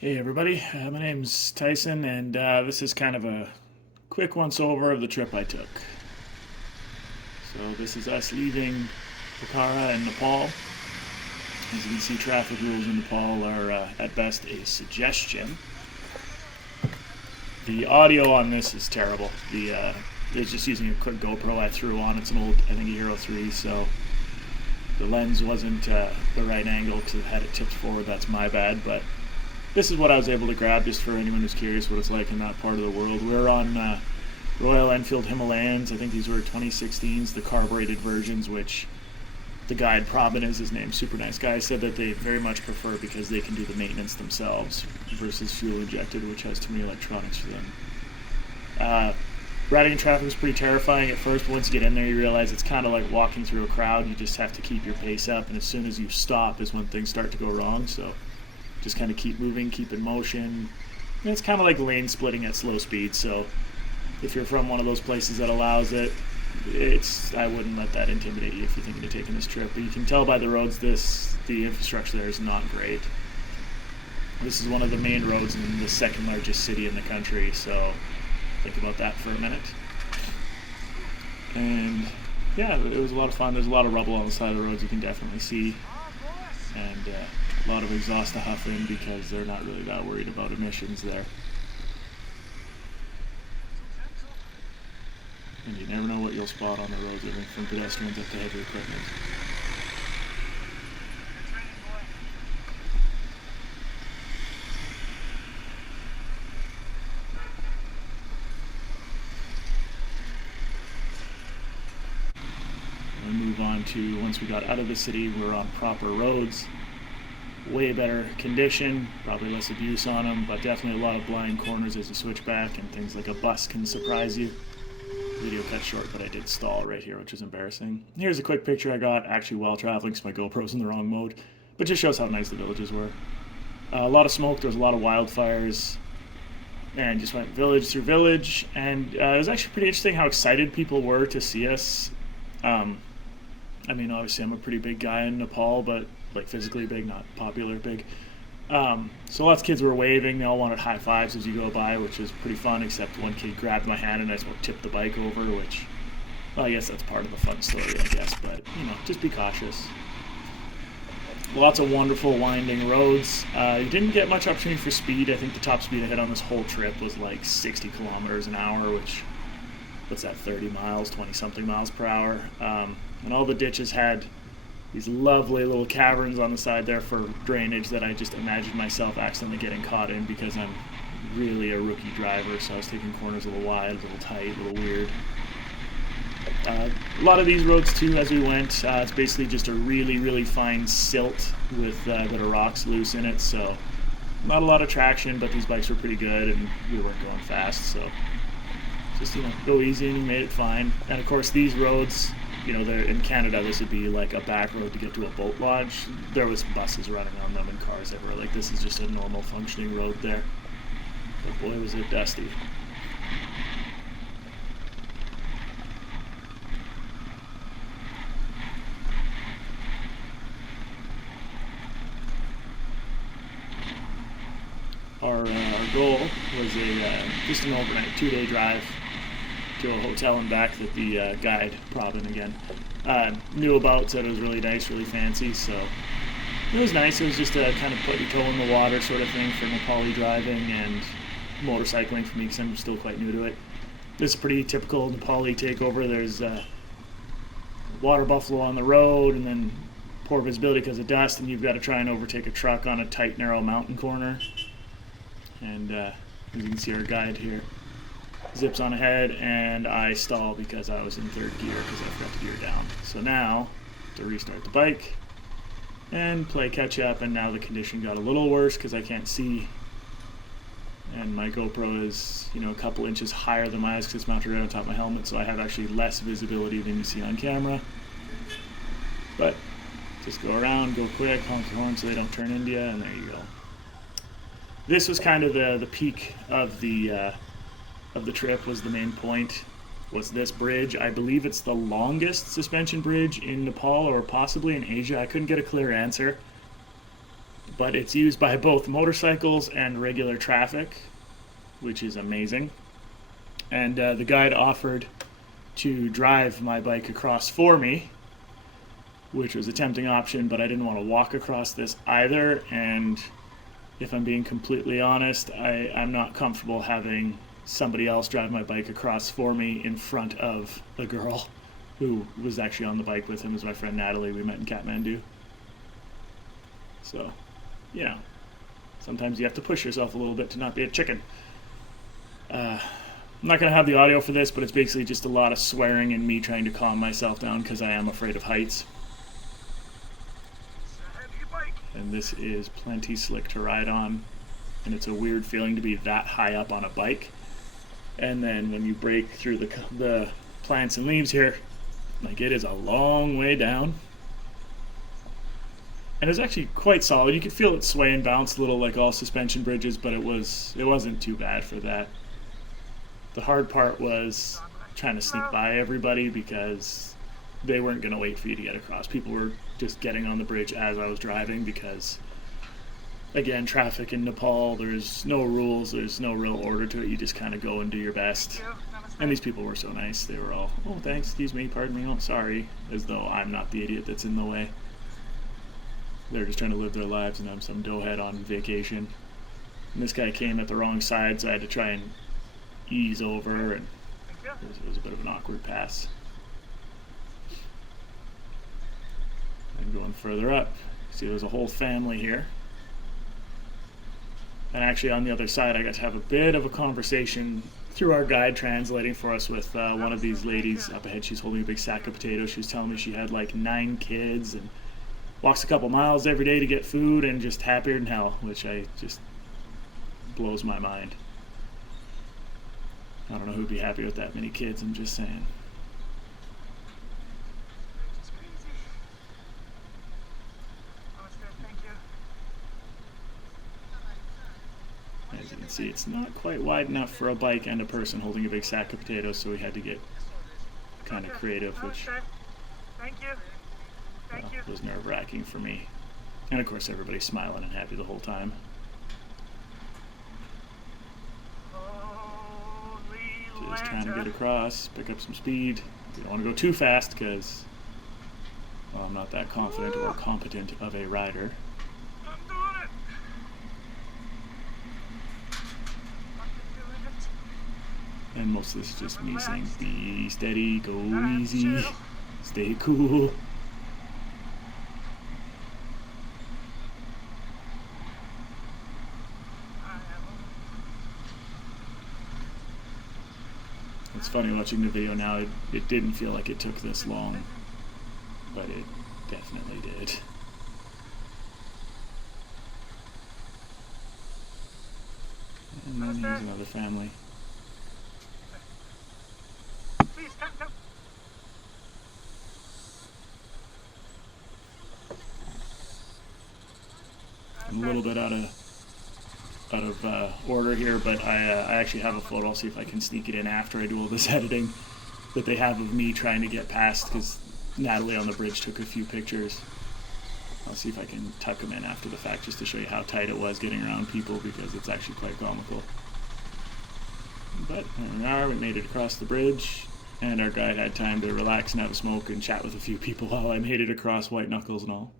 Hey everybody, my name's Tyson, and this is kind of a quick once-over of the trip I took. So this is us leaving Pokhara in Nepal. As you can see, traffic rules in Nepal are at best a suggestion. The audio on this is terrible. It's just using a quick GoPro I threw on. It's an old, I think, Hero 3, so the lens wasn't the right angle because it had it tipped forward. That's my bad, but this is what I was able to grab just for anyone who's curious what it's like in that part of the world. We're on Royal Enfield Himalayans. I think these were 2016s, the carbureted versions, which the guide, Probin is his name, super nice guy, said that they very much prefer because they can do the maintenance themselves versus fuel injected, which has too many electronics for them. Riding in traffic was pretty terrifying at first, but once you get in there you realize it's kind of like walking through a crowd. You just have to keep your pace up, and as soon as you stop is when things start to go wrong, so just kind of keep moving, keep in motion. And it's kind of like lane splitting at slow speed, so if you're from one of those places that allows it, I wouldn't let that intimidate you if you're thinking of taking this trip. But you can tell by the roads the infrastructure there is not great. This is one of the main roads in the second largest city in the country, so think about that for a minute. And yeah, it was a lot of fun. There's a lot of rubble on the side of the roads you can definitely see, and a lot of exhaust to huff in because they're not really that worried about emissions there. And you never know what you'll spot on the roads, everything from pedestrians up to heavy equipment. We move on to, once we got out of the city, we're on proper roads. Way better condition, probably less abuse on them, but definitely a lot of blind corners as you switch back, and things like a bus can surprise you. Video cut short, but I did stall right here, which is embarrassing. Here's a quick picture I got actually while traveling because my GoPro's in the wrong mode, but just shows how nice the villages were. A lot of smoke, there was a lot of wildfires, and just went village through village, and it was actually pretty interesting how excited people were to see us. I mean, obviously I'm a pretty big guy in Nepal, but like physically big, not popular big. So lots of kids were waving. They all wanted high fives as you go by, which was pretty fun, except one kid grabbed my hand and I just about tipped the bike over, which, well, I guess that's part of the fun story, I guess, but, you know, just be cautious. Lots of wonderful winding roads. You didn't get much opportunity for speed. I think the top speed I hit on this whole trip was like 60 kilometers an hour, which, what's that, 30 miles, 20-something miles per hour. And all the ditches had these lovely little caverns on the side there for drainage that I just imagined myself accidentally getting caught in because I'm really a rookie driver, so I was taking corners a little wide, a little tight, a little weird. A lot of these roads too, as we went, it's basically just a really, really fine silt with a bit of rocks loose in it, so not a lot of traction, but these bikes were pretty good and we weren't going fast, so just, you know, go easy and you made it fine. And of course these roads, you know, they're in Canada, this would be like a back road to get to a boat launch. There was buses running on them and cars everywhere. Like, this is just a normal functioning road there. But boy, was it dusty. Our goal was just an overnight 2-day drive to a hotel and back that the guide, Probin again, knew about, said it was really nice, really fancy, so it was nice. It was just a kind of put your toe in the water sort of thing for Nepali driving and motorcycling for me because I'm still quite new to it. This is pretty typical Nepali takeover. There's water buffalo on the road and then poor visibility because of dust, and you've got to try and overtake a truck on a tight, narrow mountain corner. And as you can see, our guide here zips on ahead, and I stall because I was in third gear because I forgot to gear down. So now, to restart the bike and play catch up, and now the condition got a little worse because I can't see, and my GoPro is, you know, a couple inches higher than my eyes because it's mounted right on top of my helmet, so I have actually less visibility than you see on camera. But just go around, go quick, honk the horn so they don't turn into you, and there you go. This was kind of the peak of the trip. Was the main point, was this bridge. I believe it's the longest suspension bridge in Nepal or possibly in Asia. I couldn't get a clear answer, but it's used by both motorcycles and regular traffic, which is amazing. And the guide offered to drive my bike across for me, which was a tempting option, but I didn't want to walk across this either. And if I'm being completely honest, I'm not comfortable having somebody else drive my bike across for me in front of a girl who was actually on the bike with him. Is my friend Natalie. We met in Kathmandu. So, you know, sometimes you have to push yourself a little bit to not be a chicken. I'm not going to have the audio for this, but it's basically just a lot of swearing and me trying to calm myself down because I am afraid of heights. And this is plenty slick to ride on, and it's a weird feeling to be that high up on a bike. And then when you break through the plants and leaves here, like, it is a long way down. And it's actually quite solid. You could feel it sway and bounce a little like all suspension bridges, but it wasn't too bad for that. The hard part was trying to sneak by everybody because they weren't going to wait for you to get across. People were just getting on the bridge as I was driving because, again, traffic in Nepal, there's no rules, there's no real order to it. You just kind of go and do your best. And these people were so nice. They were all, oh, thanks, excuse me, pardon me, oh, sorry, as though I'm not the idiot that's in the way. They're just trying to live their lives, and I'm some doughhead on vacation. And this guy came at the wrong side, so I had to try and ease over, and it was a bit of an awkward pass. And going further up, see there's a whole family here. And actually on the other side I got to have a bit of a conversation through our guide translating for us with one of these ladies up ahead. She's holding a big sack of potatoes. She was telling me she had like 9 kids and walks a couple miles every day to get food and just happier than hell, which just blows my mind. I don't know who'd be happy with that many kids, I'm just saying. As you can see, it's not quite wide enough for a bike and a person holding a big sack of potatoes, so we had to get kind of creative, which was nerve-wracking for me. And of course everybody's smiling and happy the whole time. Just trying to get across, pick up some speed. You don't want to go too fast because, well, I'm not that confident or competent of a rider. And most of this is just me saying, be steady, go easy, stay cool. It's funny watching the video now, it didn't feel like it took this long, but it definitely did. And then here's another family. I'm a little bit out of order here, but I actually have a photo. I'll see if I can sneak it in after I do all this editing that they have of me trying to get past, because Natalie on the bridge took a few pictures. I'll see if I can tuck them in after the fact just to show you how tight it was getting around people, because it's actually quite comical. But there we are, we made it across the bridge, and our guide had time to relax and have a smoke and chat with a few people while I made it across White Knuckles and all.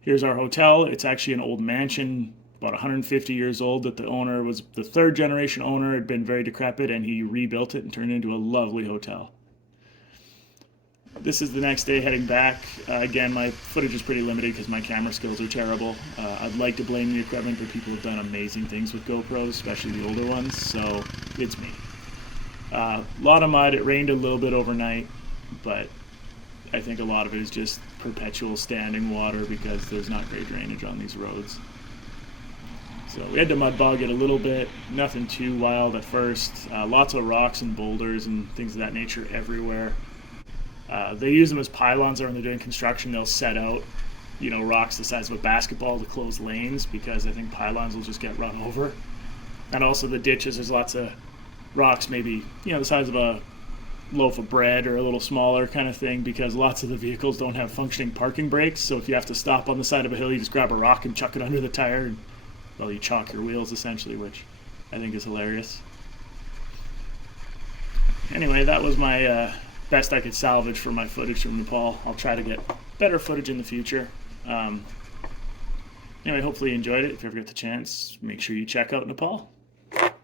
Here's our hotel. It's actually an old mansion, about 150 years old, that the owner was the 3rd generation owner, had been very decrepit, and he rebuilt it and turned it into a lovely hotel. This is the next day heading back. Again, my footage is pretty limited because my camera skills are terrible. I'd like to blame the equipment, but people have done amazing things with GoPros, especially the older ones, so it's me. A lot of mud. It rained a little bit overnight, but I think a lot of it is just perpetual standing water because there's not great drainage on these roads. So we had to mud bog it a little bit, nothing too wild at first. Lots of rocks and boulders and things of that nature everywhere. They use them as pylons, or when they're doing construction, they'll set out, rocks the size of a basketball to close lanes, because I think pylons will just get run over. And also the ditches, there's lots of rocks, maybe, the size of a loaf of bread or a little smaller kind of thing, because lots of the vehicles don't have functioning parking brakes. So if you have to stop on the side of a hill, you just grab a rock and chuck it under the tire, and well, you chalk your wheels essentially, which I think is hilarious. Anyway, that was my best I could salvage for my footage from Nepal. I'll try to get better footage in the future. Anyway, hopefully you enjoyed it. If you ever get the chance, make sure you check out Nepal.